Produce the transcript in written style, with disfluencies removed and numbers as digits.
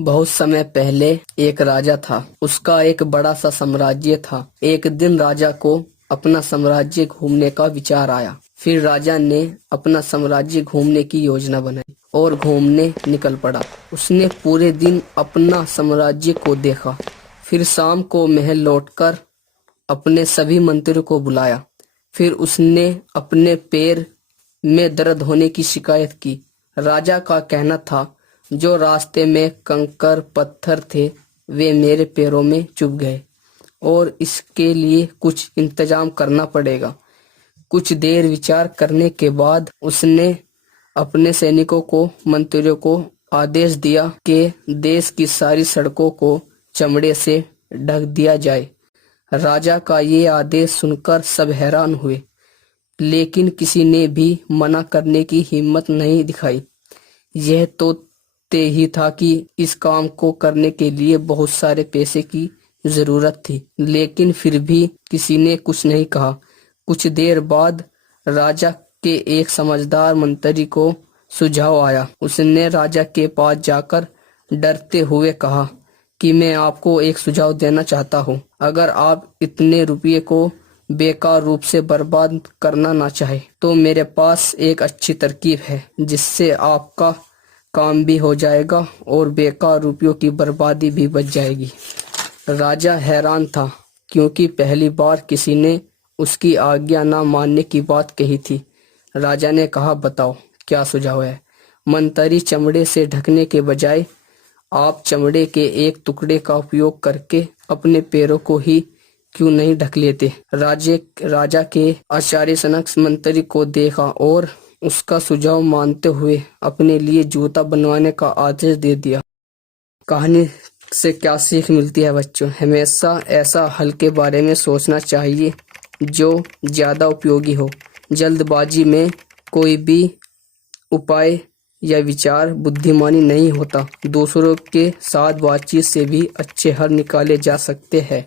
बहुत समय पहले एक राजा था। उसका एक बड़ा सा साम्राज्य था। एक दिन राजा को अपना साम्राज्य घूमने का विचार आया। फिर राजा ने अपना साम्राज्य घूमने की योजना बनाई और घूमने निकल पड़ा। उसने पूरे दिन अपना साम्राज्य को देखा। फिर शाम को महल लौटकर अपने सभी मंत्रियों को बुलाया। फिर उसने अपने पैर में दर्द होने की शिकायत की। राजा का कहना था, जो रास्ते में कंकर पत्थर थे वे मेरे पैरों में चुभ गए और इसके लिए कुछ इंतजाम करना पड़ेगा। कुछ देर विचार करने के बाद उसने अपने सैनिकों को मंत्रियों को आदेश दिया कि देश की सारी सड़कों को चमड़े से ढक दिया जाए। राजा का ये आदेश सुनकर सब हैरान हुए, लेकिन किसी ने भी मना करने की हिम्मत नहीं दिखाई। यह तो तय ही था कि इस काम को करने के लिए बहुत सारे पैसे की जरूरत थी, लेकिन फिर भी किसी ने कुछ नहीं कहा। कुछ देर बाद राजा के एक समझदार मंत्री को सुझाव आया। उसने राजा के पास जाकर डरते हुए कहा कि मैं आपको एक सुझाव देना चाहता हूँ। अगर आप इतने रुपये को बेकार रूप से बर्बाद करना ना चाहे तो मेरे पास एक अच्छी तरकीब है, जिससे आपका काम भी हो जाएगा और बेकार रुपयों की बर्बादी भी बच जाएगी। राजा हैरान था, क्योंकि पहली बार किसी ने उसकी आज्ञा ना मानने की बात कही थी। राजा ने कहा, बताओ क्या सुझाव है। मंत्री चमड़े से ढकने के बजाय आप चमड़े के एक टुकड़े का उपयोग करके अपने पैरों को ही क्यों नहीं ढक लेते। राजा के आचार्य सनक मंत्री को देखा और उसका सुझाव मानते हुए अपने लिए जूता बनवाने का आदेश दे दिया। कहानी से क्या सीख मिलती है बच्चों? हमेशा ऐसा हल के बारे में सोचना चाहिए जो ज्यादा उपयोगी हो। जल्दबाजी में कोई भी उपाय या विचार बुद्धिमानी नहीं होता। दूसरों के साथ बातचीत से भी अच्छे हल निकाले जा सकते हैं।